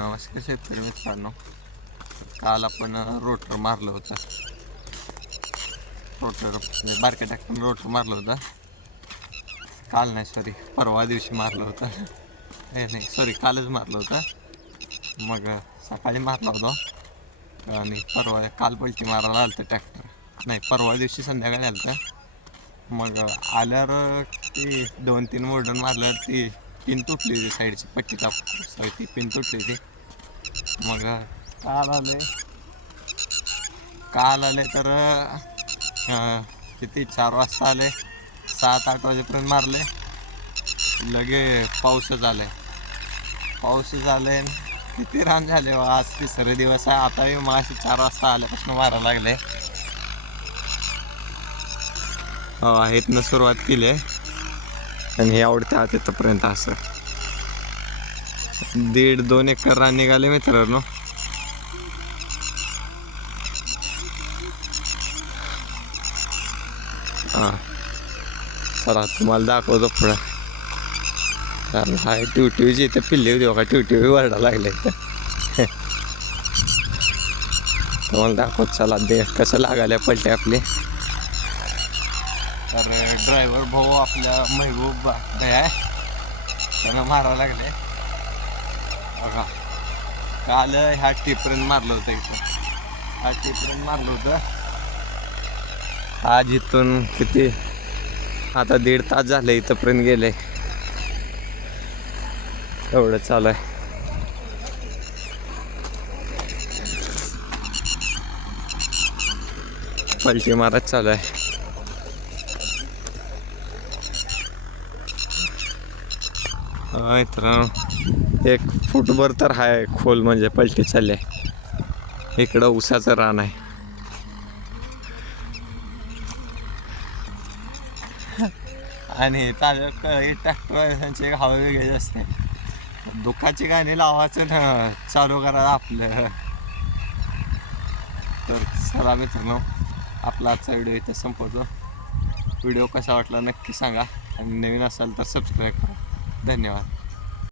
नमस्कार शेतकरी मित्रांनो काल आपण रोटर मारलं होतं. रोटर म्हणजे बारक्या टाकून रोटर मारलं होतं. काल नाही सॉरी परवा दिवशी मारलं होतं. हे नाही सॉरी कालच मारलं होतं. मग सकाळी मारला होता. आणि परवा काल पलटी मारायला आलं होतं ट्रॅक्टर. नाही परवा दिवशी संध्याकाळी आलं होतं मग आल्यावर ती दोन तीन मोडून मारल्यावर ती पिन तुटली साईडची पट्टी काप ती पिन तुटली होती मग काल आले काल आले तर किती? चार वाजता आले सात आठ वाजेपर्यंत मारले लगे पाऊसच आले पाऊसच आले किती रान झाले वा आज तिसरे दिवस आहे. आता मग असे चार वाजता आल्यापासून मारायला लागले. हो इथनं सुरुवात केली आहे. आणि हे आवडते आता तिथपर्यंत असं. दीड दोन एकर रान निघाले मित्रांनो. हां. चला तुम्हाला दाखवतो पुढं. कारण हाय ट्यूट्यूची इथे पिल्ली होती बघा ट्यूट्यू वरडा लागले इथं. तुम्हाला दाखवत चला दे कसं लागायला पलटे आपले. तर ड्रायव्हर भाऊ आपल्या महबूब भाई आहे. त्यानं मारावं लागलंय. बघा. काल ह्या टीपर्यंत मारलं होतं इथं. हा टीपर्यंत मारलं होतं. आज इथून किती? आता दीड तास झाले इथंपर्यंत गेले. एवढं चालू आहे. पलटी मारत चालू आहे. मित्रांनो. एक फुटभर तर आहे खोल म्हणजे पलटी चालले. इकडं उसाचं रान आहे. आणि चालू ट्रॅक्टर हवा वेगळी असते. दुःखाची गाणी लावायचं ना चालू करा आपलं. तर चला मित्रांनो आपला आजचा व्हिडिओ इथे संपवतो. व्हिडिओ कसा वाटला नक्की सांगा. आणि नवीन असाल तर सबस्क्राईब करा. 那你要